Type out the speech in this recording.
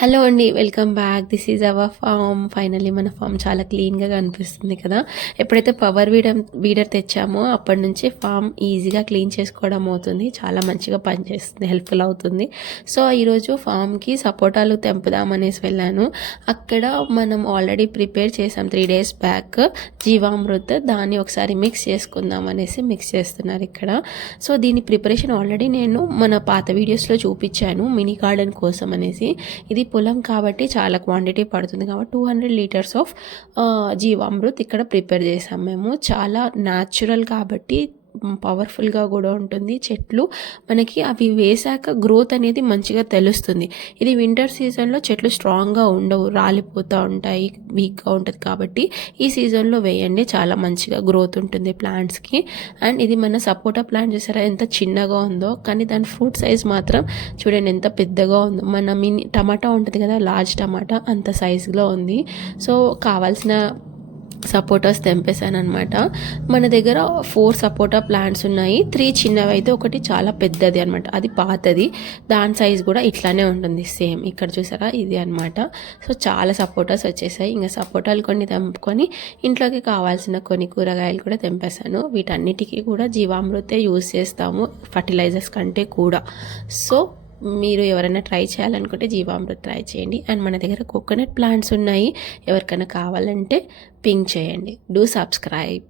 Hello అండి, welcome back. This is our farm. Finally మన farm చాలా క్లీన్గా కనిపిస్తుంది కదా. ఎప్పుడైతే పవర్ వీడర్ తెచ్చామో అప్పటి నుంచి ఫామ్ ఈజీగా క్లీన్ చేసుకోవడం అవుతుంది. చాలా మంచిగా పనిచేస్తుంది, హెల్ప్ఫుల్ అవుతుంది. సో ఈరోజు ఫామ్కి సపోటాలు తెంపుదామనేసి వెళ్ళాను. అక్కడ మనం ఆల్రెడీ ప్రిపేర్ చేసాం 3 days బ్యాక్ జీవామృత్. దాన్ని ఒకసారి మిక్స్ చేసుకుందాం అనేసి మిక్స్ చేస్తున్నారు ఇక్కడ. సో దీని ప్రిపరేషన్ ఆల్రెడీ నేను మన పాత వీడియోస్లో చూపించాను, మినీ గార్డెన్ కోసం అనేసి. ఇది పొలం కాబట్టి చాలా క్వాంటిటీ పడుతుంది కాబట్టి 200 లీటర్స్ ఆఫ్ జీవామృత్ ఇక్కడ ప్రిపేర్ చేసాం మేము. చాలా న్యాచురల్ కాబట్టి పవర్ఫుల్గా కూడా ఉంటుంది. చెట్లు మనకి అవి వేసాక గ్రోత్ అనేది మంచిగా తెలుస్తుంది. ఇది వింటర్ సీజన్లో చెట్లు స్ట్రాంగ్గా ఉండవు, రాలిపోతూ ఉంటాయి, వీక్గా ఉంటుంది. కాబట్టి ఈ సీజన్లో వేయండి, చాలా మంచిగా గ్రోత్ ఉంటుంది ప్లాంట్స్కి. అండ్ ఇది మన సపోటా ప్లాంట్ చూసారా ఎంత చిన్నగా ఉందో, కానీ దాని ఫ్రూట్ సైజ్ మాత్రం చూడండి ఎంత పెద్దగా ఉందో. మన మినీ టమాటా ఉంటుంది కదా, లార్జ్ టమాటా అంత సైజులో ఉంది. సో కావాల్సిన సపోటాస్ తెంపేశాను అనమాట. మన దగ్గర 4 సపోటా ప్లాంట్స్ ఉన్నాయి. 3 చిన్నవి అయితే, ఒకటి చాలా పెద్దది అనమాట, అది పాతది. దాని సైజ్ కూడా ఇట్లానే ఉంటుంది సేమ్. ఇక్కడ చూసారా ఇది అనమాట. సో చాలా సపోటాస్ వచ్చేసాయి. ఇంకా సపోటాలు కొన్ని తెంపుకొని ఇంట్లోకి కావాల్సిన కొన్ని కూరగాయలు కూడా తెంపేశాను. వీటన్నిటికీ కూడా జీవామృతే యూజ్ చేస్తాము ఫర్టిలైజర్స్ కంటే కూడా. సో మీరు ఎవరైనా ట్రై చేయాలనుకుంటే జీవామృత్ ట్రై చేయండి. అండ్ మన దగ్గర కోకోనట్ ప్లాంట్స్ ఉన్నాయి, ఎవరికైనా కావాలంటే పింక్ చేయండి. Do subscribe.